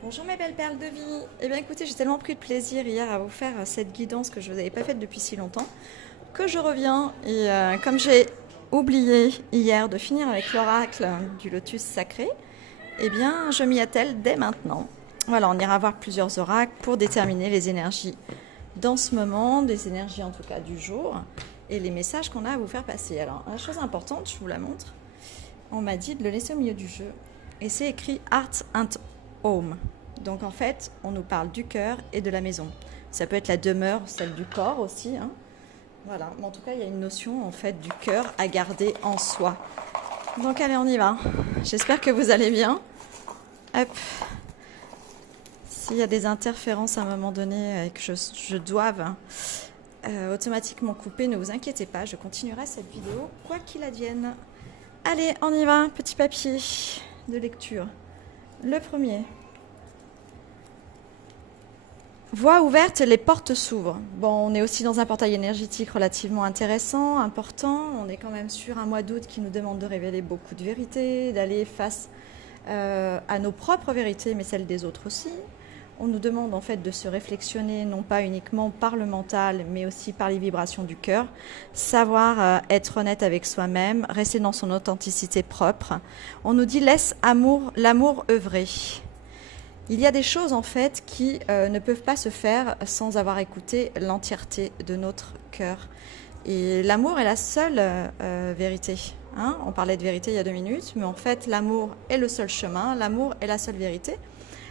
Bonjour mes belles perles de vie. Eh bien écoutez, j'ai tellement pris de plaisir hier à vous faire cette guidance que je ne vous avais pas faite depuis si longtemps que je reviens et comme j'ai oublié hier de finir avec l'oracle du lotus sacré, eh bien je m'y attelle dès maintenant. Voilà, on ira voir plusieurs oracles pour déterminer les énergies dans ce moment, des énergies en tout cas du jour et les messages qu'on a à vous faire passer. Alors la chose importante, je vous la montre, on m'a dit de le laisser au milieu du jeu et c'est écrit Heart and Home. Donc en fait, on nous parle du cœur et de la maison. Ça peut être la demeure, celle du corps aussi, hein. Voilà, mais en tout cas, il y a une notion en fait du cœur à garder en soi. Donc allez, on y va. J'espère que vous allez bien. Hop. S'il y a des interférences à un moment donné et que je doive automatiquement couper, ne vous inquiétez pas, je continuerai cette vidéo quoi qu'il advienne. Allez, on y va, petit papier de lecture. Le premier. Voie ouverte, les portes s'ouvrent. Bon, on est aussi dans un portail énergétique relativement intéressant, important. On est quand même sur un mois d'août qui nous demande de révéler beaucoup de vérités, d'aller face à nos propres vérités, mais celles des autres aussi. On nous demande en fait de se réflexionner, non pas uniquement par le mental, mais aussi par les vibrations du cœur. Savoir être honnête avec soi-même, rester dans son authenticité propre. On nous dit laisse l'amour œuvrer. Il y a des choses en fait qui ne peuvent pas se faire sans avoir écouté l'entièreté de notre cœur. Et l'amour est la seule vérité. Hein, on parlait de vérité il y a 2 minutes, mais en fait l'amour est le seul chemin, l'amour est la seule vérité.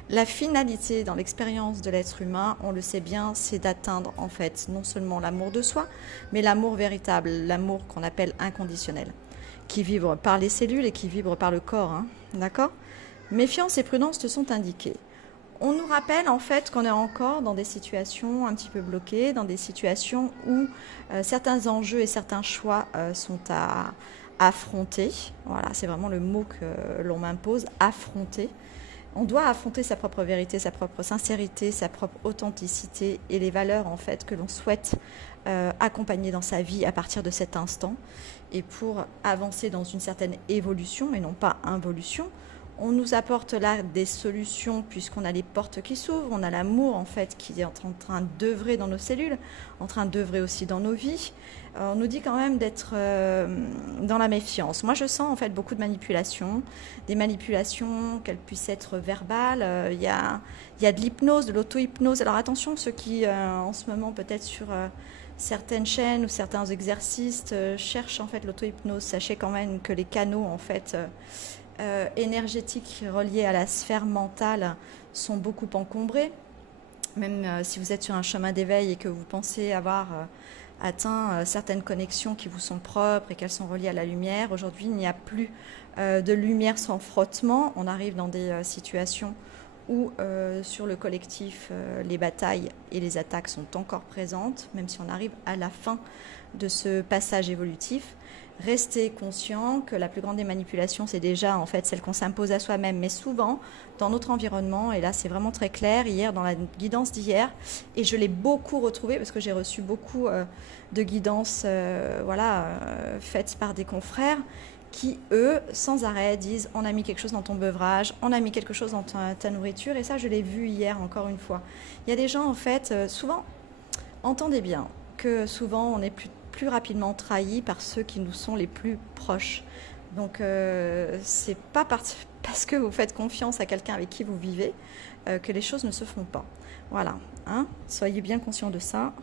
La finalité dans l'expérience de l'être humain, on le sait bien, c'est d'atteindre en fait non seulement l'amour de soi, mais l'amour véritable, l'amour qu'on appelle inconditionnel, qui vibre par les cellules et qui vibre par le corps. Hein, d'accord ? Méfiance et prudence te sont indiquées. On nous rappelle en fait qu'on est encore dans des situations un petit peu bloquées, dans des situations où certains enjeux et certains choix sont à affronter. Voilà, c'est vraiment le mot que l'on m'impose, affronter. On doit affronter sa propre vérité, sa propre sincérité, sa propre authenticité et les valeurs en fait que l'on souhaite accompagner dans sa vie à partir de cet instant. Et pour avancer dans une certaine évolution et non pas involution, on nous apporte là des solutions puisqu'on a les portes qui s'ouvrent, on a l'amour en fait qui est en train d'œuvrer dans nos cellules, en train d'œuvrer aussi dans nos vies. On nous dit quand même d'être dans la méfiance. Moi je sens en fait beaucoup de manipulations, des manipulations qu'elles puissent être verbales. Il y a de l'hypnose, de l'auto-hypnose. Alors attention ceux qui en ce moment peut-être sur certaines chaînes ou certains exercices cherchent en fait l'auto-hypnose. Sachez quand même que les canaux en fait énergétiques reliées à la sphère mentale sont beaucoup encombrés. Même si vous êtes sur un chemin d'éveil et que vous pensez avoir atteint certaines connexions qui vous sont propres et qu'elles sont reliées à la lumière, aujourd'hui il n'y a plus de lumière sans frottement. On arrive dans des situations où sur le collectif les batailles et les attaques sont encore présentes, même si on arrive à la fin de ce passage évolutif. Restez conscient que la plus grande des manipulations, c'est déjà en fait celle qu'on s'impose à soi-même, mais souvent dans notre environnement, et là c'est vraiment très clair, hier dans la guidance d'hier, et je l'ai beaucoup retrouvée parce que j'ai reçu beaucoup de guidances faites par des confrères qui, eux, sans arrêt, disent on a mis quelque chose dans ton beuvrage, on a mis quelque chose dans ta nourriture, et ça je l'ai vu hier encore une fois. Il y a des gens en fait, souvent, entendez bien, que souvent on est plus rapidement trahis par ceux qui nous sont les plus proches. Donc c'est pas parce que vous faites confiance à quelqu'un avec qui vous vivez que les choses ne se font pas. Voilà, hein, soyez bien conscients de ça.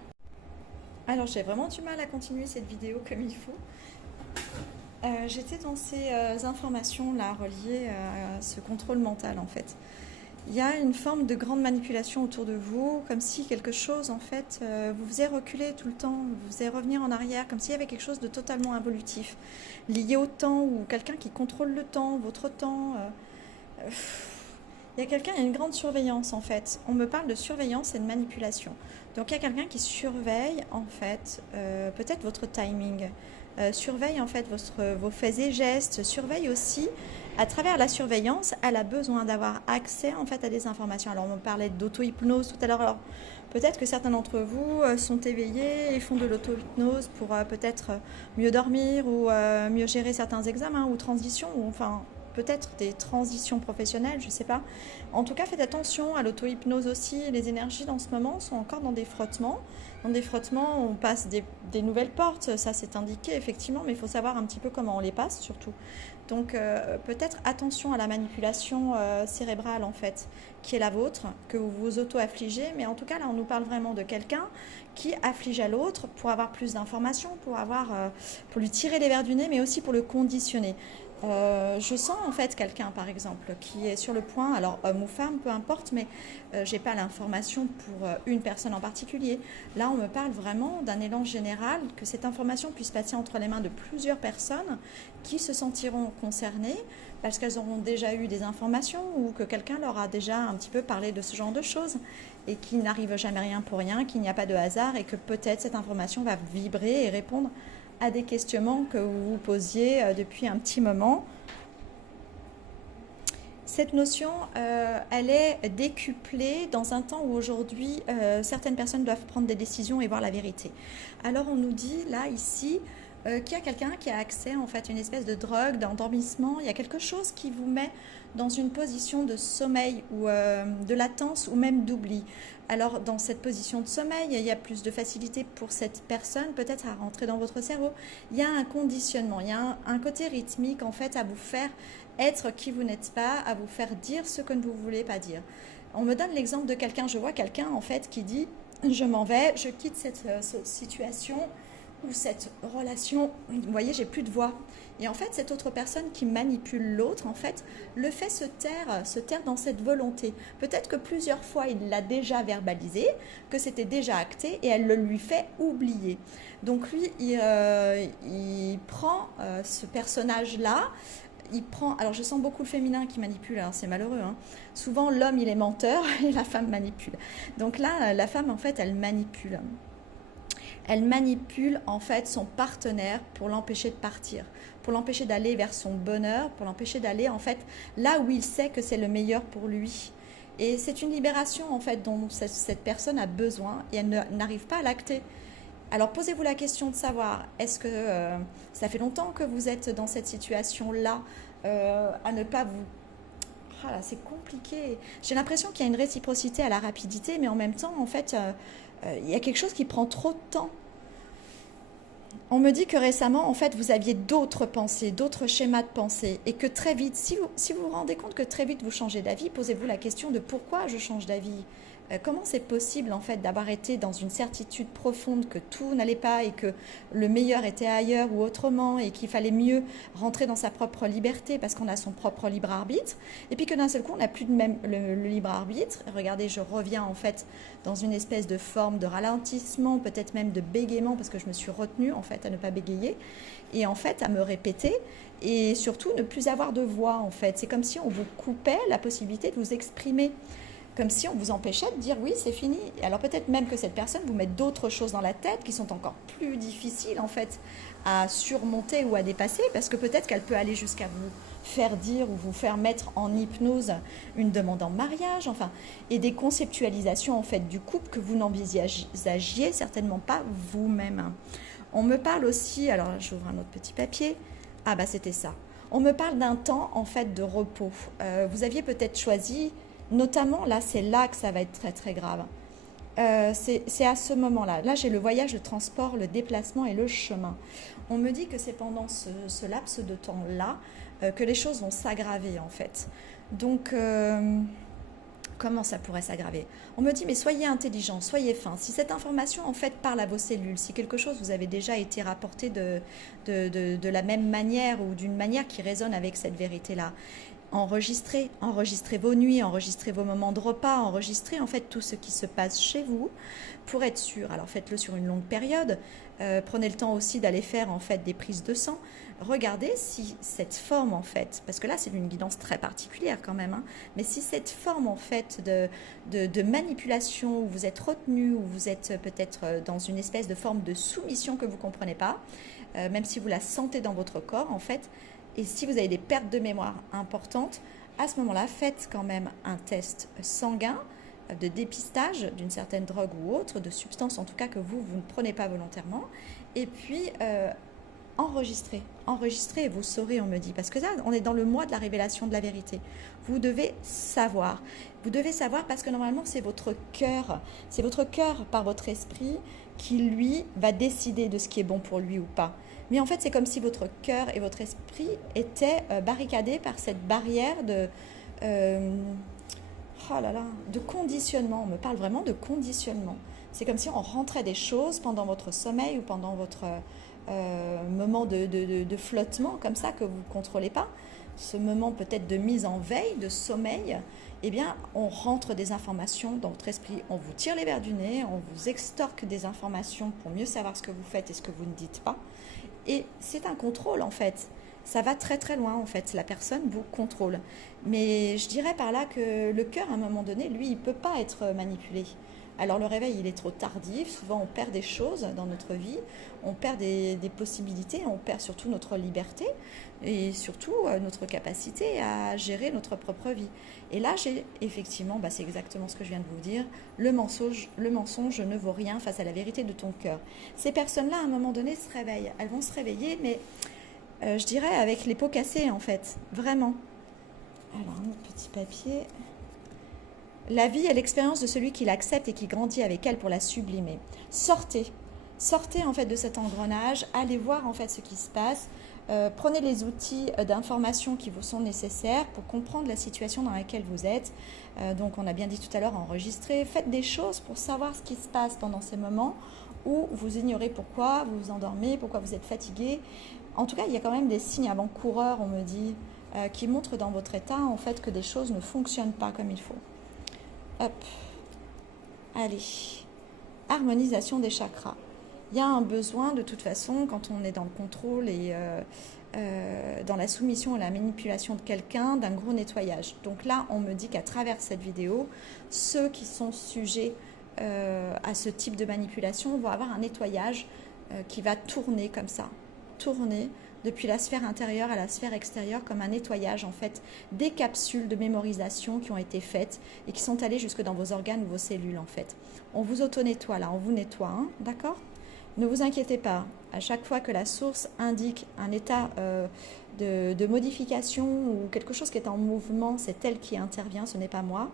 Alors j'ai vraiment du mal à continuer cette vidéo comme il faut. J'étais dans ces informations là reliées à ce contrôle mental en fait. Il y a une forme de grande manipulation autour de vous, comme si quelque chose, en fait, vous faisait reculer tout le temps, vous faisait revenir en arrière, comme s'il y avait quelque chose de totalement involutif, lié au temps, ou quelqu'un qui contrôle le temps, votre temps. Il y a quelqu'un, il y a une grande surveillance, en fait. On me parle de surveillance et de manipulation. Donc, il y a quelqu'un qui surveille, en fait, peut-être votre timing, surveille, en fait, vos faits et gestes, surveille aussi à travers la surveillance, elle a besoin d'avoir accès en fait à des informations. Alors on parlait d'auto-hypnose tout à l'heure. Alors peut-être que certains d'entre vous sont éveillés et font de l'auto-hypnose pour peut-être mieux dormir ou mieux gérer certains examens ou transitions. Ou, enfin, peut-être des transitions professionnelles, je ne sais pas. En tout cas, faites attention à l'auto-hypnose aussi. Les énergies dans ce moment sont encore dans des frottements. Dans des frottements, on passe des nouvelles portes, ça c'est indiqué effectivement, mais il faut savoir un petit peu comment on les passe surtout. Donc peut-être attention à la manipulation cérébrale en fait, qui est la vôtre, que vous vous auto-affligez, mais en tout cas là on nous parle vraiment de quelqu'un qui afflige à l'autre pour avoir plus d'informations, pour lui tirer les vers du nez, mais aussi pour le conditionner. Je sens en fait quelqu'un par exemple qui est sur le point, alors homme ou femme, peu importe, mais j'ai pas l'information pour une personne en particulier. Là on me parle vraiment d'un élan général, que cette information puisse passer entre les mains de plusieurs personnes qui se sentiront concernées parce qu'elles auront déjà eu des informations ou que quelqu'un leur a déjà un petit peu parlé de ce genre de choses et qu'il n'arrive jamais rien pour rien, qu'il n'y a pas de hasard et que peut-être cette information va vibrer et répondre à des questionnements que vous vous posiez depuis un petit moment. Cette notion, elle est décuplée dans un temps où aujourd'hui, certaines personnes doivent prendre des décisions et voir la vérité. Alors on nous dit là, ici, qu'il y a quelqu'un qui a accès en fait à une espèce de drogue, d'endormissement. Il y a quelque chose qui vous met dans une position de sommeil ou de latence ou même d'oubli. Alors dans cette position de sommeil, il y a plus de facilité pour cette personne peut-être à rentrer dans votre cerveau. Il y a un conditionnement, il y a un côté rythmique en fait à vous faire être qui vous n'êtes pas, à vous faire dire ce que vous ne voulez pas dire. On me donne l'exemple de quelqu'un, je vois quelqu'un en fait qui dit je m'en vais, je quitte cette situation ou cette relation, vous voyez, j'ai plus de voix. Et en fait, cette autre personne qui manipule l'autre, en fait, le fait se taire dans cette volonté. Peut-être que plusieurs fois, il l'a déjà verbalisé, que c'était déjà acté, et elle le lui fait oublier. Donc lui, il prend ce personnage-là, alors je sens beaucoup le féminin qui manipule, alors c'est malheureux, hein. Souvent, l'homme, il est menteur, et la femme manipule. Donc là, la femme, en fait, elle manipule. Elle manipule en fait son partenaire pour l'empêcher de partir, pour l'empêcher d'aller vers son bonheur, pour l'empêcher d'aller en fait là où il sait que c'est le meilleur pour lui. Et c'est une libération en fait dont cette personne a besoin et elle n'arrive pas à l'acter. Alors posez-vous la question de savoir, est-ce que ça fait longtemps que vous êtes dans cette situation-là, à ne pas vous... Ah là, c'est compliqué. J'ai l'impression qu'il y a une réciprocité à la rapidité, mais en même temps, en fait, il y a quelque chose qui prend trop de temps. On me dit que récemment, en fait, vous aviez d'autres pensées, d'autres schémas de pensée, et que très vite, si vous vous rendez compte que très vite vous changez d'avis, posez-vous la question de pourquoi je change d'avis. Comment c'est possible en fait d'avoir été dans une certitude profonde que tout n'allait pas et que le meilleur était ailleurs ou autrement et qu'il fallait mieux rentrer dans sa propre liberté parce qu'on a son propre libre arbitre et puis que d'un seul coup on n'a plus de même le libre arbitre. Regardez, je reviens en fait dans une espèce de forme de ralentissement, peut-être même de bégaiement parce que je me suis retenue en fait à ne pas bégayer et en fait à me répéter et surtout ne plus avoir de voix en fait. C'est comme si on vous coupait la possibilité de vous exprimer. Comme si on vous empêchait de dire oui, c'est fini. Alors peut-être même que cette personne vous met d'autres choses dans la tête qui sont encore plus difficiles en fait à surmonter ou à dépasser parce que peut-être qu'elle peut aller jusqu'à vous faire dire ou vous faire mettre en hypnose une demande en mariage, enfin, et des conceptualisations en fait du couple que vous n'envisagiez certainement pas vous-même. On me parle aussi, alors j'ouvre un autre petit papier, ah bah c'était ça. On me parle d'un temps en fait de repos. Vous aviez peut-être choisi... Notamment, là, c'est là que ça va être très, très grave. C'est à ce moment-là. Là, j'ai le voyage, le transport, le déplacement et le chemin. On me dit que c'est pendant ce laps de temps-là que les choses vont s'aggraver, en fait. Donc, comment ça pourrait s'aggraver? On me dit, mais soyez intelligent, soyez fin. Si cette information, en fait, parle à vos cellules, si quelque chose vous avez déjà été rapporté de la même manière ou d'une manière qui résonne avec cette vérité-là, enregistrez vos nuits, enregistrez vos moments de repas, enregistrez en fait tout ce qui se passe chez vous pour être sûr. Alors faites-le sur une longue période, prenez le temps aussi d'aller faire en fait des prises de sang. Regardez si cette forme en fait, parce que là c'est une guidance très particulière quand même, hein, mais si cette forme en fait de manipulation où vous êtes retenu, où vous êtes peut-être dans une espèce de forme de soumission que vous ne comprenez pas, même si vous la sentez dans votre corps en fait, et si vous avez des pertes de mémoire importantes, à ce moment-là, faites quand même un test sanguin de dépistage d'une certaine drogue ou autre, de substance en tout cas que vous ne prenez pas volontairement, et puis enregistrez enregistrez, vous saurez, on me dit. Parce que là, on est dans le mois de la révélation de la vérité. Vous devez savoir. Vous devez savoir parce que normalement, c'est votre cœur. C'est votre cœur par votre esprit qui, lui, va décider de ce qui est bon pour lui ou pas. Mais en fait, c'est comme si votre cœur et votre esprit étaient barricadés par cette barrière oh là là, de conditionnement. On me parle vraiment de conditionnement. C'est comme si on rentrait des choses pendant votre sommeil ou pendant votre moment de flottement comme ça que vous ne contrôlez pas. Ce moment peut-être de mise en veille, de sommeil, eh bien, on rentre des informations dans votre esprit. On vous tire les verres du nez, on vous extorque des informations pour mieux savoir ce que vous faites et ce que vous ne dites pas. Et c'est un contrôle en fait. Ça va très très loin en fait. La personne vous contrôle. Mais je dirais par là que le cœur, à un moment donné, lui, il ne peut pas être manipulé. Alors le réveil, il est trop tardif. Souvent, on perd des choses dans notre vie. On perd des possibilités. On perd surtout notre liberté et surtout notre capacité à gérer notre propre vie. Et là, j'ai effectivement, c'est exactement ce que je viens de vous dire, le mensonge ne vaut rien face à la vérité de ton cœur. Ces personnes-là, à un moment donné, se réveillent. Elles vont se réveiller, mais je dirais avec les pots cassés, en fait. Vraiment. Alors, un petit papier. La vie est l'expérience de celui qui l'accepte et qui grandit avec elle pour la sublimer. Sortez en fait de cet engrenage, allez voir en fait ce qui se passe, prenez les outils d'information qui vous sont nécessaires pour comprendre la situation dans laquelle vous êtes. Donc on a bien dit tout à l'heure, enregistrez, faites des choses pour savoir ce qui se passe pendant ces moments où vous ignorez pourquoi, vous vous endormez, pourquoi vous êtes fatigué. En tout cas, il y a quand même des signes avant-coureurs, on me dit, qui montrent dans votre état en fait que des choses ne fonctionnent pas comme il faut. Hop, allez, harmonisation des chakras. Il y a un besoin de toute façon quand on est dans le contrôle et dans la soumission et la manipulation de quelqu'un, d'un gros nettoyage. Donc là, on me dit qu'à travers cette vidéo, ceux qui sont sujets à ce type de manipulation vont avoir un nettoyage qui va tourner comme ça, tourner depuis la sphère intérieure à la sphère extérieure comme un nettoyage en fait des capsules de mémorisation qui ont été faites et qui sont allées jusque dans vos organes ou vos cellules en fait. On vous auto-nettoie là, on vous nettoie, hein, d'accord ? Ne vous inquiétez pas, à chaque fois que la source indique un état de modification ou quelque chose qui est en mouvement, c'est elle qui intervient, ce n'est pas moi.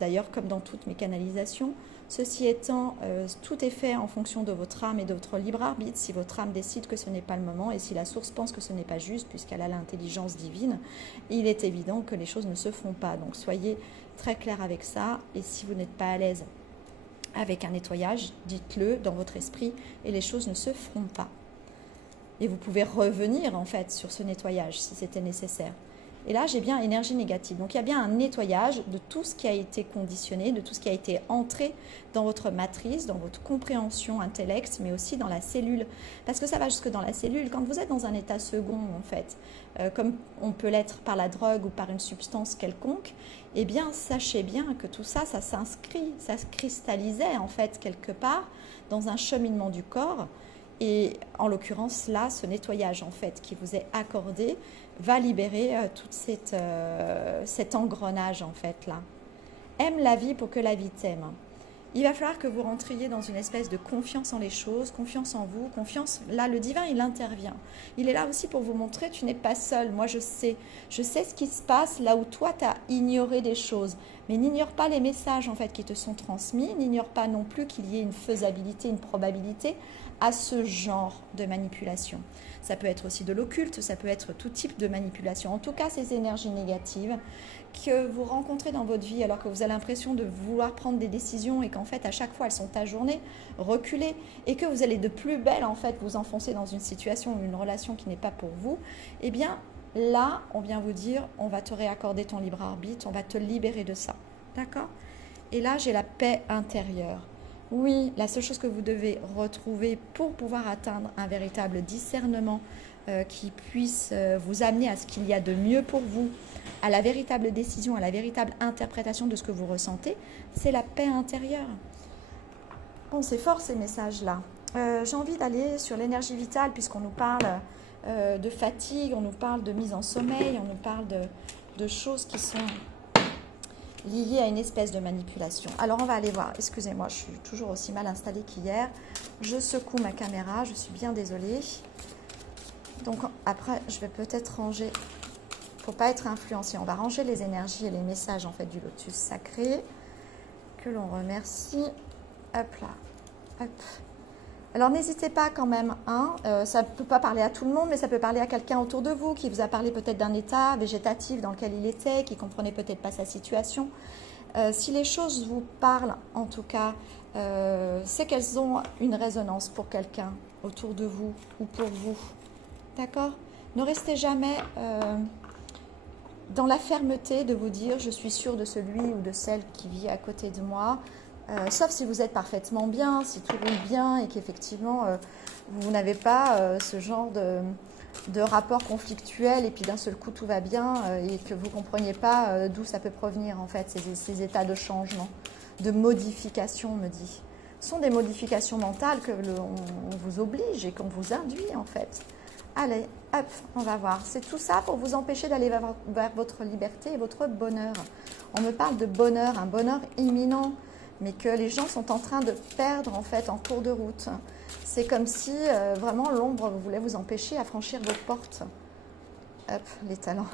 D'ailleurs, comme dans toutes mes canalisations. Ceci étant, tout est fait en fonction de votre âme et de votre libre arbitre. Si votre âme décide que ce n'est pas le moment et si la source pense que ce n'est pas juste, puisqu'elle a l'intelligence divine, il est évident que les choses ne se font pas. Donc soyez très clair avec ça. Et si vous n'êtes pas à l'aise avec un nettoyage, dites-le dans votre esprit et les choses ne se feront pas. Et vous pouvez revenir en fait sur ce nettoyage si c'était nécessaire. Et là, j'ai bien énergie négative. Donc, il y a bien un nettoyage de tout ce qui a été conditionné, de tout ce qui a été entré dans votre matrice, dans votre compréhension intellect, mais aussi dans la cellule. Parce que ça va jusque dans la cellule. Quand vous êtes dans un état second, en fait, comme on peut l'être par la drogue ou par une substance quelconque, eh bien, sachez bien que tout ça, ça s'inscrit, ça se cristallisait, en fait, quelque part, dans un cheminement du corps. Et en l'occurrence, là, ce nettoyage, en fait, qui vous est accordé, va libérer tout cet engrenage, en fait, là. Aime la vie pour que la vie t'aime. Il va falloir que vous rentriez dans une espèce de confiance en les choses, confiance en vous, confiance. Là, le divin, il intervient. Il est là aussi pour vous montrer, tu n'es pas seul. Moi, je sais ce qui se passe là où toi, tu as ignoré des choses. Mais n'ignore pas les messages, en fait, qui te sont transmis. N'ignore pas non plus qu'il y ait une faisabilité, une probabilité à ce genre de manipulation. Ça peut être aussi de l'occulte, ça peut être tout type de manipulation. En tout cas, ces énergies négatives que vous rencontrez dans votre vie alors que vous avez l'impression de vouloir prendre des décisions et qu'en fait, à chaque fois, elles sont ajournées, reculées et que vous allez de plus belle, en fait, vous enfoncer dans une situation ou une relation qui n'est pas pour vous, eh bien, là, on vient vous dire, on va te réaccorder ton libre arbitre, on va te libérer de ça. D'accord ? Et là, j'ai la paix intérieure. Oui, la seule chose que vous devez retrouver pour pouvoir atteindre un véritable discernement qui puisse vous amener à ce qu'il y a de mieux pour vous, à la véritable décision, à la véritable interprétation de ce que vous ressentez, c'est la paix intérieure. Bon, c'est fort ces messages-là. J'ai envie d'aller sur l'énergie vitale puisqu'on nous parle de fatigue, on nous parle de mise en sommeil, on nous parle de choses qui sont lié à une espèce de manipulation. Alors, on va aller voir. Excusez-moi, je suis toujours aussi mal installée qu'hier. Je secoue ma caméra, je suis bien désolée. Donc après, je vais peut-être ranger, pour pas être influencé, on va ranger les énergies et les messages en fait du lotus sacré, que l'on remercie. Hop là, hop. Alors n'hésitez pas quand même, hein, ça ne peut pas parler à tout le monde, mais ça peut parler à quelqu'un autour de vous qui vous a parlé peut-être d'un état végétatif dans lequel il était, qui ne comprenait peut-être pas sa situation. Si les choses vous parlent, en tout cas, c'est qu'elles ont une résonance pour quelqu'un autour de vous ou pour vous. D'accord? Ne restez jamais dans la fermeté de vous dire « je suis sûre de celui ou de celle qui vit à côté de moi ». Sauf si vous êtes parfaitement bien, si tout roule bien et qu'effectivement vous n'avez pas ce genre de rapport conflictuel et puis d'un seul coup tout va bien et que vous ne compreniez pas d'où ça peut provenir en fait, ces états de changement, de modification, on me dit. Ce sont des modifications mentales que on vous oblige et qu'on vous induit en fait. Allez, hop, on va voir. C'est tout ça pour vous empêcher d'aller vers votre liberté et votre bonheur. On me parle de bonheur, un bonheur imminent, mais que les gens sont en train de perdre en fait en cours de route. C'est comme si vraiment l'ombre voulait vous empêcher à franchir vos portes. Hop, les talents.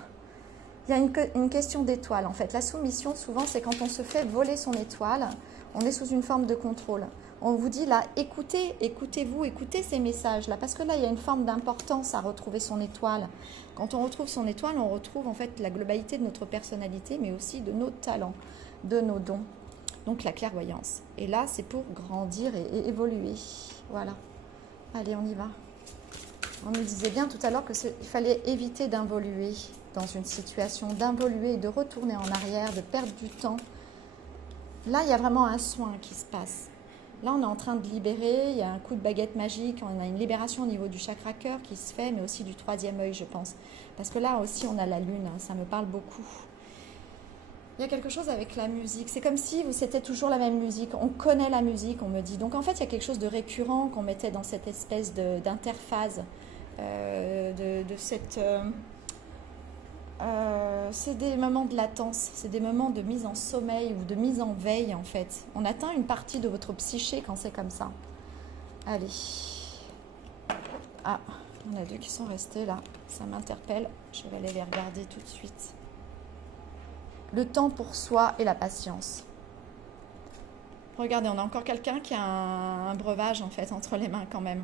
Il y a une question d'étoile en fait. La soumission, souvent, c'est quand on se fait voler son étoile, on est sous une forme de contrôle. On vous dit là, écoutez-vous, écoutez ces messages-là, parce que là, il y a une forme d'importance à retrouver son étoile. Quand on retrouve son étoile, on retrouve en fait la globalité de notre personnalité, mais aussi de nos talents, de nos dons. Donc la clairvoyance. Et là, c'est pour grandir et évoluer. Voilà. Allez, on y va. On nous disait bien tout à l'heure qu'il fallait éviter d'involuer dans une situation, d'involuer, de retourner en arrière, de perdre du temps. Là, il y a vraiment un soin qui se passe. Là, on est en train de libérer, il y a un coup de baguette magique, on a une libération au niveau du chakra cœur qui se fait, mais aussi du troisième œil, je pense. Parce que là aussi, on a la lune, ça me parle beaucoup. Il y a quelque chose avec la musique. C'est comme si c'était toujours la même musique. On connaît la musique, on me dit. Donc en fait, il y a quelque chose de récurrent qu'on mettait dans cette espèce d'interphase, de cette... c'est des moments de latence, c'est des moments de mise en sommeil ou de mise en veille en fait. On atteint une partie de votre psyché quand c'est comme ça. Allez. Ah, il y en a deux qui sont restés là. Ça m'interpelle. Je vais aller les regarder tout de suite. Le temps pour soi et la patience. Regardez, on a encore quelqu'un qui a un breuvage en fait entre les mains quand même.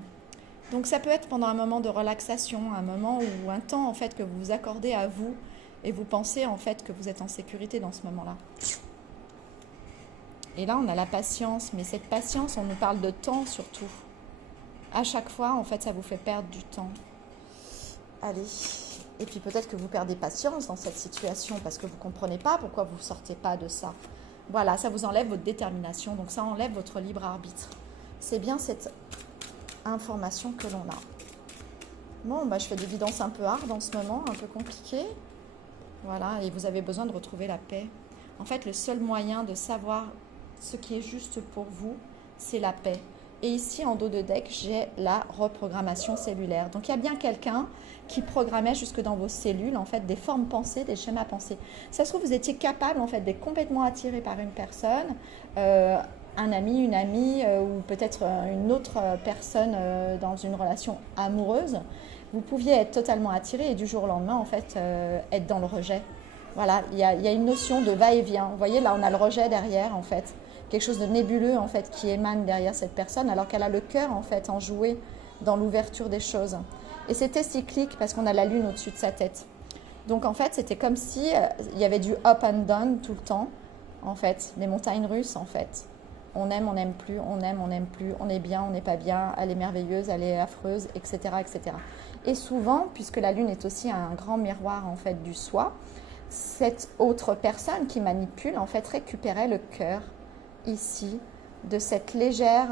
Donc ça peut être pendant un moment de relaxation, un moment ou un temps en fait que vous vous accordez à vous et vous pensez en fait que vous êtes en sécurité dans ce moment-là. Et là on a la patience, mais cette patience on nous parle de temps surtout. À chaque fois en fait ça vous fait perdre du temps. Allez. Et puis peut-être que vous perdez patience dans cette situation parce que vous ne comprenez pas pourquoi vous ne sortez pas de ça. Voilà, ça vous enlève votre détermination, donc ça enlève votre libre arbitre. C'est bien cette information que l'on a. Bon, bah, je fais des guidances un peu hardes en ce moment, un peu compliquées. Voilà, et vous avez besoin de retrouver la paix. En fait, le seul moyen de savoir ce qui est juste pour vous, c'est la paix. Et ici, en dos de deck, j'ai la reprogrammation cellulaire. Donc, il y a bien quelqu'un qui programmait jusque dans vos cellules, en fait, des formes pensées, des schémas pensés. Ça se trouve, vous étiez capable, en fait, d'être complètement attiré par une personne, un ami, une amie, ou peut-être une autre personne dans une relation amoureuse. Vous pouviez être totalement attiré et du jour au lendemain, en fait, être dans le rejet. Voilà, il y a une notion de va-et-vient. Vous voyez, là, on a le rejet derrière, en fait. Quelque chose de nébuleux, en fait, qui émane derrière cette personne, alors qu'elle a le cœur, en fait, enjoué dans l'ouverture des choses. Et c'était cyclique parce qu'on a la lune au-dessus de sa tête. Donc, en fait, c'était comme si il y avait du up and down tout le temps, en fait, des montagnes russes, en fait. On n'aime plus, on n'aime plus, on est bien, on n'est pas bien, elle est merveilleuse, elle est affreuse, etc., etc. Et souvent, puisque la lune est aussi un grand miroir, en fait, du soi, cette autre personne qui manipule, en fait, récupérait le cœur, ici, de cette légère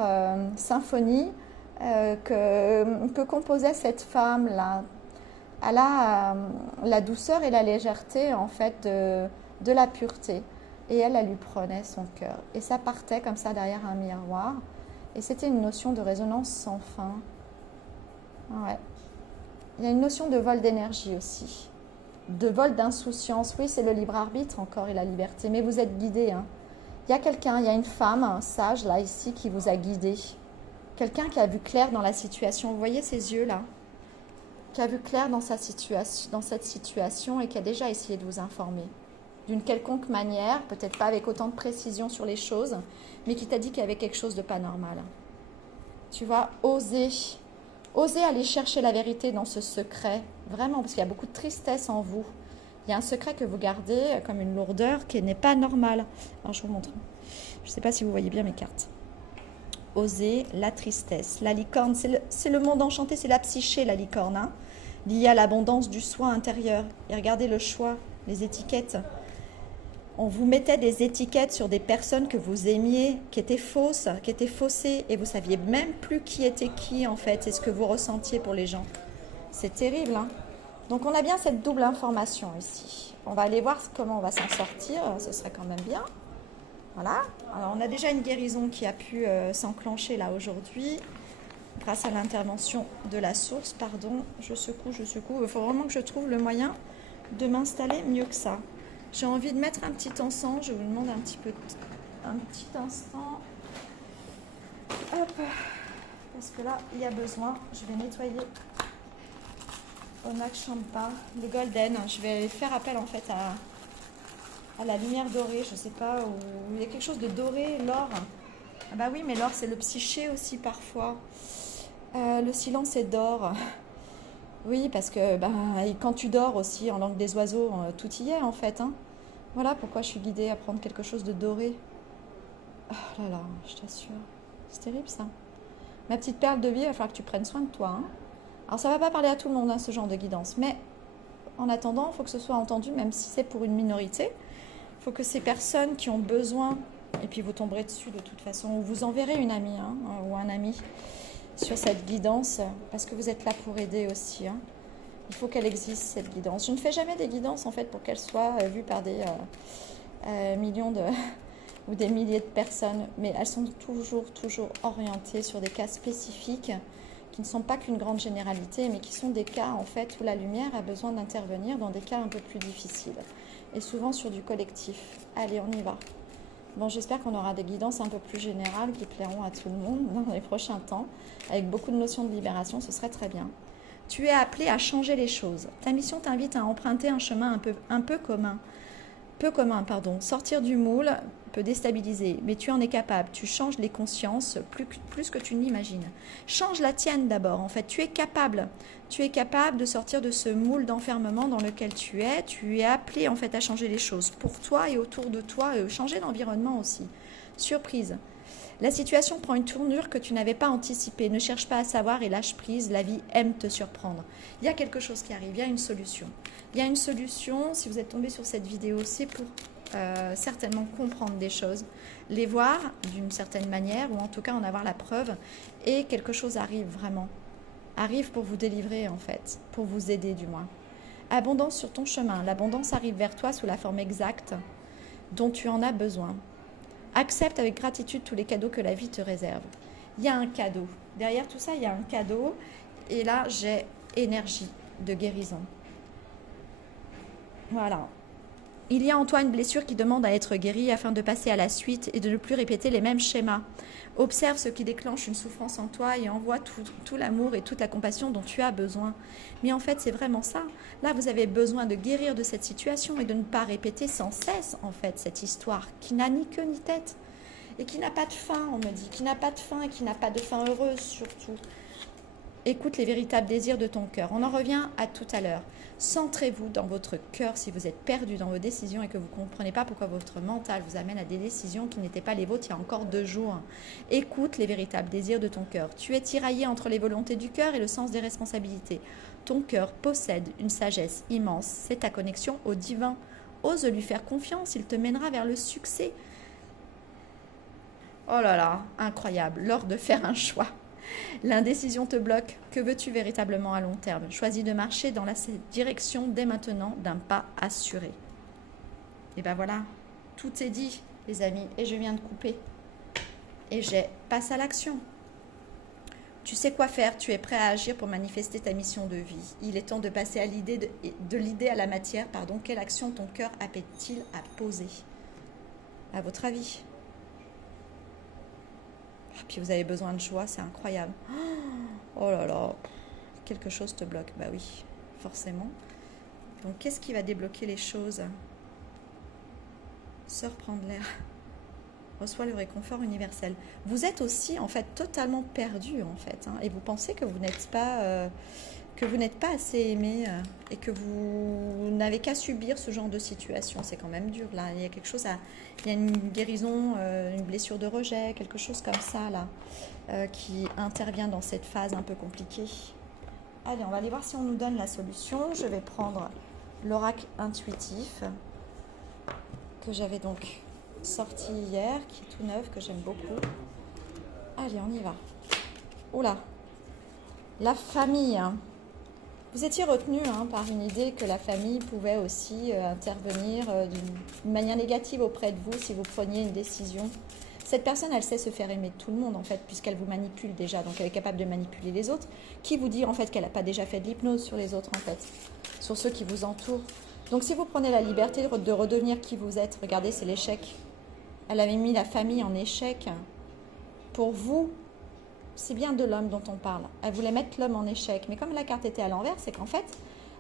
symphonie que composait cette femme-là. Elle a la douceur et la légèreté, en fait, de la pureté. Et elle lui prenait son cœur. Et ça partait comme ça derrière un miroir. Et c'était une notion de résonance sans fin. Ouais. Il y a une notion de vol d'énergie aussi. De vol d'insouciance. Oui, c'est le libre arbitre encore et la liberté. Mais vous êtes guidé, hein. Il y a quelqu'un, il y a une femme, un sage là ici qui vous a guidé. Quelqu'un qui a vu clair dans la situation. Vous voyez ces yeux là? qui a vu clair dans cette situation et qui a déjà essayé de vous informer d'une quelconque manière, peut-être pas avec autant de précision sur les choses, mais qui t'a dit qu'il y avait quelque chose de pas normal. Tu vois, oser aller chercher la vérité dans ce secret, vraiment, parce qu'il y a beaucoup de tristesse en vous. Il y a un secret que vous gardez comme une lourdeur qui n'est pas normale. Alors, je vous montre. Je ne sais pas si vous voyez bien mes cartes. Oser, la tristesse. La licorne, c'est le monde enchanté, c'est la psyché, la licorne, hein, liée à l'abondance du soi intérieur. Et regardez le choix, les étiquettes. On vous mettait des étiquettes sur des personnes que vous aimiez, qui étaient fausses, qui étaient faussées, et vous saviez même plus qui était qui, en fait, et ce que vous ressentiez pour les gens. C'est terrible, hein. Donc, on a bien cette double information ici. On va aller voir comment on va s'en sortir, ce serait quand même bien. Voilà. Alors, on a déjà une guérison qui a pu s'enclencher là aujourd'hui, grâce à l'intervention de la source. Pardon, je secoue. Il faut vraiment que je trouve le moyen de m'installer mieux que ça. J'ai envie de mettre un petit encens. Je vous demande un petit instant. Hop. Parce que là, il y a besoin. Je vais nettoyer Onak Champa, le golden. Je vais faire appel en fait à la lumière dorée. Je ne sais pas, où il y a quelque chose de doré, l'or. Ah bah oui, mais l'or, c'est le psyché aussi parfois. Le silence est d'or. Oui, parce que quand tu dors aussi, en langue des oiseaux, tout y est en fait. Hein. Voilà pourquoi je suis guidée à prendre quelque chose de doré. Oh là là, je t'assure. C'est terrible ça. Ma petite perle de vie, il va falloir que tu prennes soin de toi. Hein. Alors ça ne va pas parler à tout le monde, hein, ce genre de guidance. Mais en attendant, il faut que ce soit entendu, même si c'est pour une minorité. Il faut que ces personnes qui ont besoin, et puis vous tomberez dessus de toute façon, ou vous enverrez une amie hein, ou un ami sur cette guidance, parce que vous êtes là pour aider aussi. Hein. Il faut qu'elle existe, cette guidance. Je ne fais jamais des guidances, en fait, pour qu'elles soient vues par des millions ou des milliers de personnes, mais elles sont toujours orientées sur des cas spécifiques qui ne sont pas qu'une grande généralité, mais qui sont des cas, en fait, où la lumière a besoin d'intervenir dans des cas un peu plus difficiles, et souvent sur du collectif. Allez, on y va. Bon, j'espère qu'on aura des guidances un peu plus générales qui plairont à tout le monde dans les prochains temps, avec beaucoup de notions de libération, ce serait très bien. Tu es appelé à changer les choses. Ta mission t'invite à emprunter un chemin peu commun, sortir du moule peut déstabiliser, mais tu en es capable. Tu changes les consciences plus que tu n'imagines. Change la tienne d'abord. En fait, tu es capable. Tu es capable de sortir de ce moule d'enfermement dans lequel tu es. Tu es appelé en fait à changer les choses pour toi et autour de toi, et changer l'environnement aussi. Surprise. La situation prend une tournure que tu n'avais pas anticipée. Ne cherche pas à savoir et lâche prise. La vie aime te surprendre. Il y a quelque chose qui arrive. Il y a une solution. Il y a une solution. Si vous êtes tombé sur cette vidéo, c'est pour certainement comprendre des choses, les voir d'une certaine manière, ou en tout cas en avoir la preuve. Et quelque chose arrive vraiment. Arrive pour vous délivrer en fait. Pour vous aider du moins. Abondance sur ton chemin. L'abondance arrive vers toi sous la forme exacte dont tu en as besoin. Accepte avec gratitude tous les cadeaux que la vie te réserve. Il y a un cadeau. Derrière tout ça, il y a un cadeau. Et là, j'ai énergie de guérison. Voilà. Il y a en toi une blessure qui demande à être guérie afin de passer à la suite et de ne plus répéter les mêmes schémas. Observe ce qui déclenche une souffrance en toi et envoie tout l'amour et toute la compassion dont tu as besoin. Mais en fait, c'est vraiment ça. Là, vous avez besoin de guérir de cette situation et de ne pas répéter sans cesse, en fait, cette histoire qui n'a ni queue ni tête et qui n'a pas de fin, on me dit, qui n'a pas de fin et qui n'a pas de fin heureuse surtout. Écoute les véritables désirs de ton cœur. On en revient à tout à l'heure. Centrez-vous dans votre cœur si vous êtes perdu dans vos décisions et que vous ne comprenez pas pourquoi votre mental vous amène à des décisions qui n'étaient pas les vôtres il y a encore 2 jours. Écoute les véritables désirs de ton cœur. Tu es tiraillé entre les volontés du cœur et le sens des responsabilités. Ton cœur possède une sagesse immense. C'est ta connexion au divin. Ose lui faire confiance, il te mènera vers le succès. Oh là là, incroyable, l'heure de faire un choix. L'indécision te bloque. Que veux-tu véritablement à long terme? Choisis de marcher dans la direction dès maintenant d'un pas assuré. Et ben voilà, tout est dit, les amis, et je viens de couper. Et passe à l'action. Tu sais quoi faire, tu es prêt à agir pour manifester ta mission de vie. Il est temps de passer à l'idée de l'idée à la matière. Quelle action ton cœur appelle-t-il à poser? À votre avis? Puis vous avez besoin de joie, c'est incroyable. Oh là là, quelque chose te bloque. Bah oui, forcément. Donc, qu'est-ce qui va débloquer les choses? Se reprendre l'air. Reçoit le réconfort universel. Vous êtes aussi, en fait, totalement perdu, en fait. Hein, et vous pensez que vous n'êtes pas assez aimé et que vous n'avez qu'à subir ce genre de situation. C'est quand même dur, là. Il y a quelque chose il y a une guérison, une blessure de rejet, quelque chose comme ça, là, qui intervient dans cette phase un peu compliquée. Allez, on va aller voir si on nous donne la solution. Je vais prendre l'oracle intuitif que j'avais donc sorti hier, qui est tout neuf, que j'aime beaucoup. Allez, on y va. Oula, la famille. Hein. Vous étiez retenu par une idée que la famille pouvait aussi intervenir d'une manière négative auprès de vous si vous preniez une décision. Cette personne, elle sait se faire aimer de tout le monde, en fait, puisqu'elle vous manipule déjà. Donc, elle est capable de manipuler les autres. Qui vous dit, en fait, qu'elle n'a pas déjà fait de l'hypnose sur les autres, en fait, sur ceux qui vous entourent. Donc, si vous prenez la liberté de redevenir qui vous êtes, regardez, c'est l'échec. Elle avait mis la famille en échec. Pour vous, c'est bien de l'homme dont on parle. Elle voulait mettre l'homme en échec. Mais comme la carte était à l'envers, c'est qu'en fait,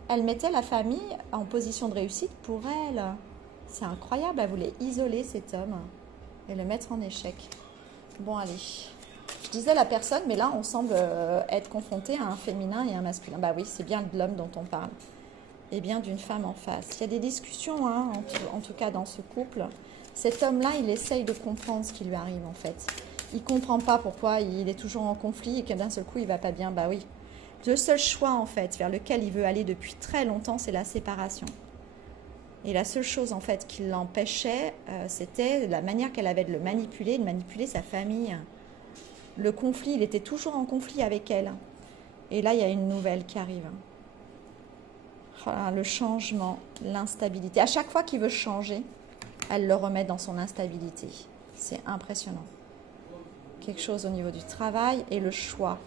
elle mettait la famille en position de réussite pour elle. C'est incroyable, elle voulait isoler cet homme et le mettre en échec. Bon, allez. Je disais la personne, mais là, on semble être confronté à un féminin et un masculin. Bah oui, c'est bien de l'homme dont on parle. Et bien d'une femme en face. Il y a des discussions, en tout cas dans ce couple. Cet homme-là, il essaye de comprendre ce qui lui arrive, en fait. Il ne comprend pas pourquoi il est toujours en conflit et que d'un seul coup, il ne va pas bien. Bah oui. Le seul choix, en fait, vers lequel il veut aller depuis très longtemps, c'est la séparation. Et la seule chose, en fait, qui l'empêchait, c'était la manière qu'elle avait de le manipuler, de manipuler sa famille. Le conflit, il était toujours en conflit avec elle. Et là, il y a une nouvelle qui arrive. Le changement, l'instabilité. À chaque fois qu'il veut changer, elle le remet dans son instabilité. C'est impressionnant. Quelque chose au niveau du travail et le choix.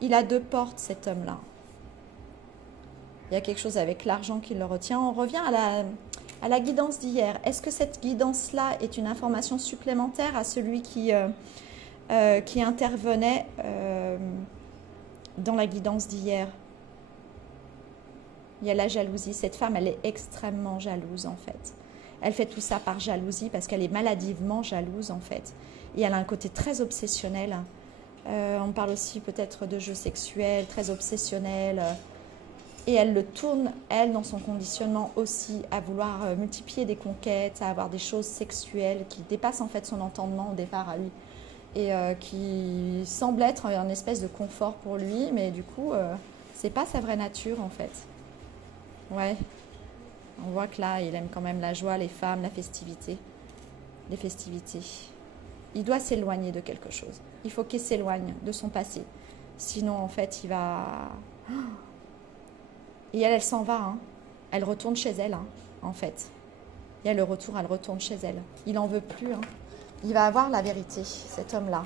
Il a deux portes, cet homme-là. Il y a quelque chose avec l'argent qui le retient. On revient à la guidance d'hier. Est-ce que cette guidance-là est une information supplémentaire à celui qui intervenait dans la guidance d'hier? Il y a la jalousie. Cette femme, elle est extrêmement jalouse, en fait. Elle fait tout ça par jalousie parce qu'elle est maladivement jalouse, en fait. Et elle a un côté très obsessionnel. On parle aussi peut-être de jeux sexuels, très obsessionnels. Et elle le tourne, elle, dans son conditionnement aussi, à vouloir multiplier des conquêtes, à avoir des choses sexuelles qui dépassent en fait son entendement au départ à lui. Et qui semble être une espèce de confort pour lui, mais du coup, c'est pas sa vraie nature en fait. Ouais, on voit que là, il aime quand même la joie, les femmes, la festivité. Les festivités. Il doit s'éloigner de quelque chose. Il faut qu'il s'éloigne de son passé. Sinon, en fait, il va... Et elle s'en va. Hein. Elle retourne chez elle, en fait. Il y a le retour, elle retourne chez elle. Il n'en veut plus. Hein. Il va avoir la vérité, cet homme-là.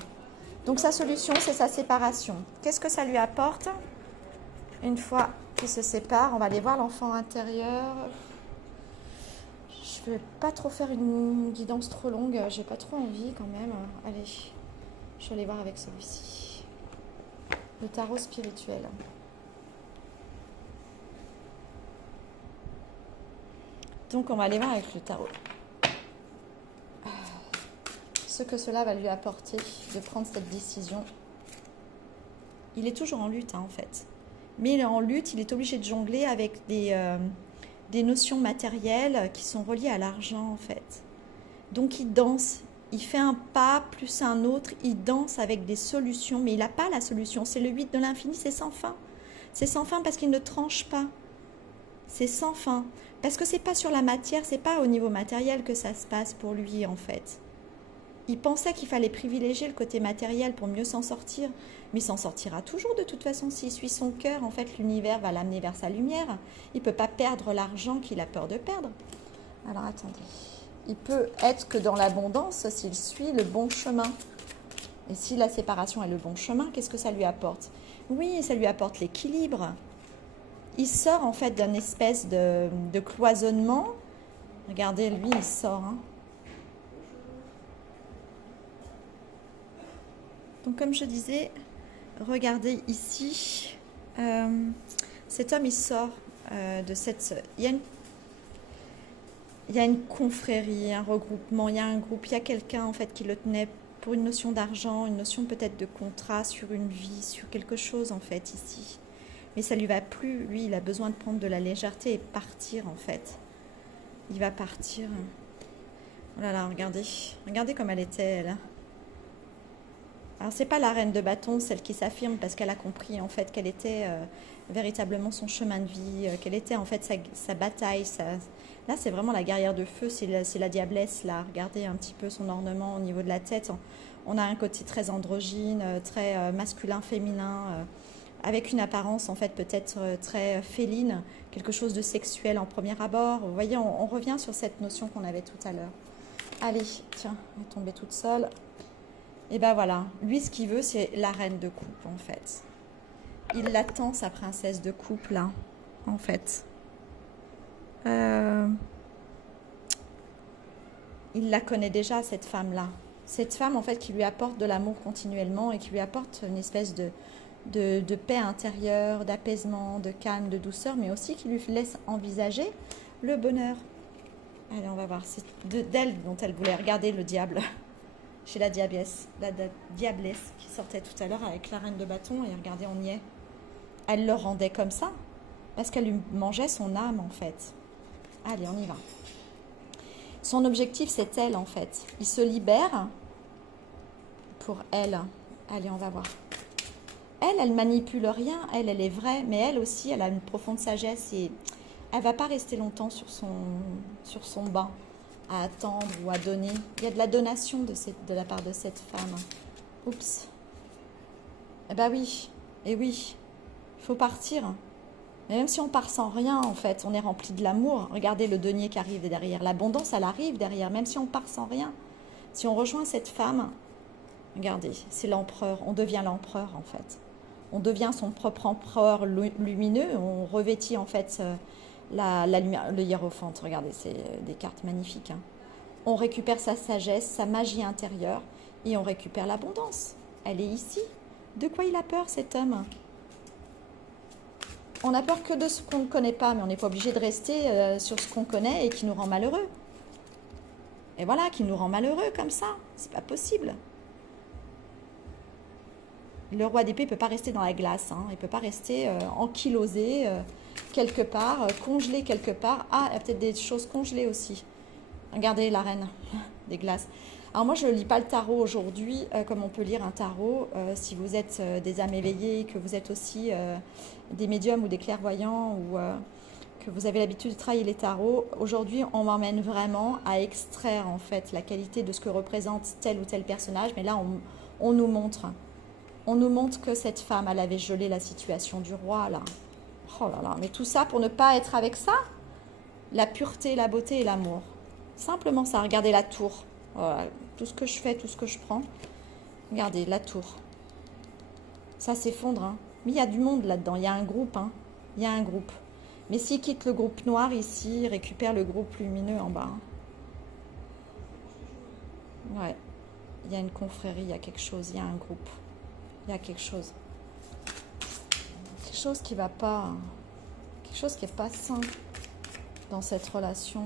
Donc, sa solution, c'est sa séparation. Qu'est-ce que ça lui apporte? Une fois qu'il se sépare, on va aller voir l'enfant intérieur. Je ne vais pas trop faire une guidance trop longue. J'ai pas trop envie, quand même. Allez, je vais aller voir avec celui-ci. Le tarot spirituel. Donc, on va aller voir avec le tarot. Ce que cela va lui apporter de prendre cette décision. Il est toujours en lutte, en fait. Mais il est en lutte, il est obligé de jongler avec des notions matérielles qui sont reliées à l'argent, en fait. Donc, il danse. Il fait un pas plus un autre. Il danse avec des solutions, mais il n'a pas la solution. C'est le 8 de l'infini, c'est sans fin. C'est sans fin parce qu'il ne tranche pas. C'est sans fin. Parce que c'est pas sur la matière, c'est pas au niveau matériel que ça se passe pour lui, en fait. Il pensait qu'il fallait privilégier le côté matériel pour mieux s'en sortir, mais il s'en sortira toujours de toute façon. S'il suit son cœur, en fait, l'univers va l'amener vers sa lumière. Il ne peut pas perdre l'argent qu'il a peur de perdre. Alors, attendez. Il peut être que dans l'abondance s'il suit le bon chemin. Et si la séparation est le bon chemin, qu'est-ce que ça lui apporte? Oui, ça lui apporte l'équilibre. Il sort, en fait, d'une espèce de cloisonnement. Regardez, lui, il sort, hein. Donc, comme je disais, regardez ici, Euh, Cet homme, il sort de cette... Il y a une confrérie, un regroupement, il y a un groupe, il y a quelqu'un en fait qui le tenait pour une notion d'argent, une notion peut-être de contrat sur une vie, sur quelque chose en fait ici. Mais ça lui va plus, lui il a besoin de prendre de la légèreté et partir en fait. Il va partir. Oh là là, regardez, regardez comme elle était elle. Alors c'est pas la reine de bâton, celle qui s'affirme parce qu'elle a compris en fait quelle était véritablement son chemin de vie, quelle était en fait sa bataille. Là c'est vraiment la guerrière de feu, c'est la diablesse là. Regardez un petit peu son ornement au niveau de la tête. On a un côté très androgyne, très masculin, féminin, avec une apparence en fait peut-être très féline, quelque chose de sexuel en premier abord. Vous voyez, on revient sur cette notion qu'on avait tout à l'heure. Allez, tiens, elle est tombée toute seule. Et ben voilà, lui ce qu'il veut c'est la reine de coupe en fait. Il attend sa princesse de coupe là, en fait. Euh, il la connaît déjà cette femme-là. Cette femme en fait qui lui apporte de l'amour continuellement et qui lui apporte une espèce de paix intérieure, d'apaisement, de calme, de douceur, mais aussi qui lui laisse envisager le bonheur. Allez, on va voir, c'est d'elle dont elle voulait regarder le diable. Chez la diablesse qui sortait tout à l'heure avec la reine de bâton et regardez, on y est. Elle le rendait comme ça parce qu'elle lui mangeait son âme en fait. Allez, on y va. Son objectif c'est elle en fait. Il se libère pour elle. Allez, on va voir. Elle manipule rien. Elle est vraie, mais elle aussi, elle a une profonde sagesse et elle va pas rester longtemps sur son banc à attendre ou à donner. Il y a de la donation de la part de cette femme. Oups. Eh ben oui, et oui, il faut partir. Mais même si on part sans rien, en fait, on est rempli de l'amour. Regardez le denier qui arrive derrière. L'abondance, elle arrive derrière, même si on part sans rien. Si on rejoint cette femme, regardez, c'est l'empereur. On devient l'empereur, en fait. On devient son propre empereur lumineux. On revêtit, en fait, la lumière, le hiérophante. Regardez, c'est des cartes magnifiques. Hein. On récupère sa sagesse, sa magie intérieure et on récupère l'abondance. Elle est ici. De quoi il a peur, cet homme? On a peur que de ce qu'on ne connaît pas, mais on n'est pas obligé de rester sur ce qu'on connaît et qui nous rend malheureux. Et voilà, qui nous rend malheureux comme ça. C'est pas possible. Le roi d'épée ne peut pas rester dans la glace. Hein. Il ne peut pas rester ankylosé quelque part, congelé quelque part. Ah, il y a peut-être des choses congelées aussi. Regardez la reine des glaces. Alors moi, je ne lis pas le tarot aujourd'hui comme on peut lire un tarot. Si vous êtes des âmes éveillées, que vous êtes aussi des médiums ou des clairvoyants ou que vous avez l'habitude de travailler les tarots, aujourd'hui, on m'emmène vraiment à extraire en fait la qualité de ce que représente tel ou tel personnage. Mais là, on nous montre. On nous montre que cette femme, elle avait gelé la situation du roi, là. Oh là là, mais tout ça pour ne pas être avec ça? La pureté, la beauté et l'amour. Simplement ça. Regardez la tour. Voilà. Tout ce que je fais, tout ce que je prends. Regardez, la tour. Ça s'effondre. Hein. Mais il y a du monde là-dedans. Il y a un groupe. Hein. Il y a un groupe. Mais s'il quitte le groupe noir ici, il récupère le groupe lumineux en bas. Hein. Ouais. Il y a une confrérie, il y a quelque chose. Il y a un groupe. Il y a quelque chose. Quelque chose qui ne va pas. Quelque chose qui n'est pas sain dans cette relation.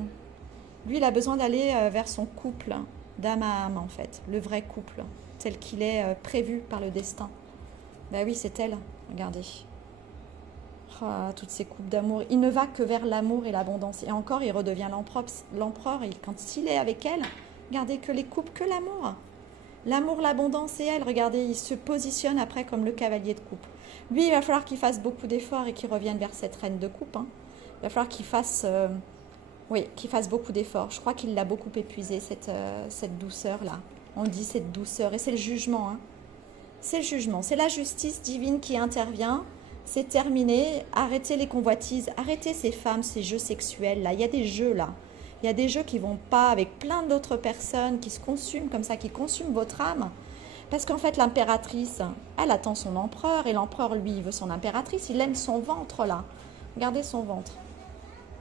Lui, il a besoin d'aller vers son couple, d'âme à âme en fait. Le vrai couple, tel qu'il est prévu par le destin. Ben oui, c'est elle. Regardez. Oh, toutes ces coupes d'amour. Il ne va que vers l'amour et l'abondance. Et encore, il redevient l'empereur. Quand il est avec elle, regardez que les coupes, que l'amour. L'amour, l'abondance et elle, regardez, il se positionne après comme le cavalier de coupe. Lui, il va falloir qu'il fasse beaucoup d'efforts et qu'il revienne vers cette reine de coupe. Hein. Il va falloir qu'il fasse, qu'il fasse beaucoup d'efforts. Je crois qu'il l'a beaucoup épuisé, cette douceur-là. On dit cette douceur. Et c'est le jugement. Hein. C'est le jugement. C'est la justice divine qui intervient. C'est terminé. Arrêtez les convoitises. Arrêtez ces femmes, ces jeux sexuels. Là. Il y a des jeux là. Il y a des jeux qui ne vont pas avec plein d'autres personnes qui se consument comme ça, qui consument votre âme. Parce qu'en fait, l'impératrice, elle attend son empereur et l'empereur, lui, il veut son impératrice. Il aime son ventre, là. Regardez son ventre.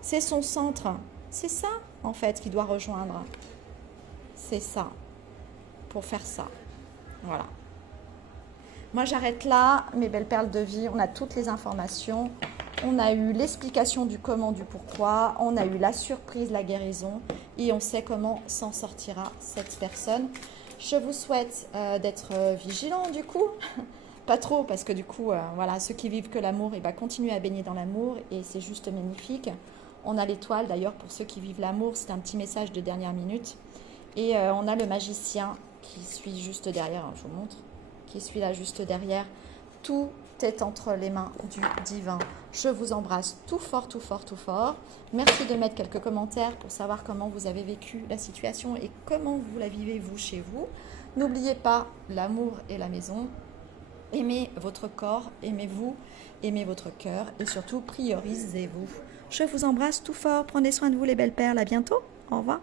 C'est son centre. C'est ça, en fait, qu'il doit rejoindre. C'est ça. Pour faire ça. Voilà. Moi, j'arrête là. Mes belles perles de vie, on a toutes les informations. On a eu l'explication du comment, du pourquoi. On a eu la surprise, la guérison. Et on sait comment s'en sortira cette personne. Je vous souhaite d'être vigilant du coup. Pas trop, parce que du coup, voilà, ceux qui vivent que l'amour, continuent à baigner dans l'amour. Et c'est juste magnifique. On a l'étoile d'ailleurs pour ceux qui vivent l'amour. C'est un petit message de dernière minute. Et on a le magicien qui suit juste derrière. Je vous montre. Qui suit là juste derrière. Tout est entre les mains du divin. Je vous embrasse tout fort, tout fort, tout fort. Merci de mettre quelques commentaires pour savoir comment vous avez vécu la situation et comment vous la vivez vous chez vous. N'oubliez pas l'amour et la maison. Aimez votre corps, aimez-vous, aimez votre cœur et surtout priorisez-vous. Je vous embrasse tout fort. Prenez soin de vous les belles perles. À bientôt. Au revoir.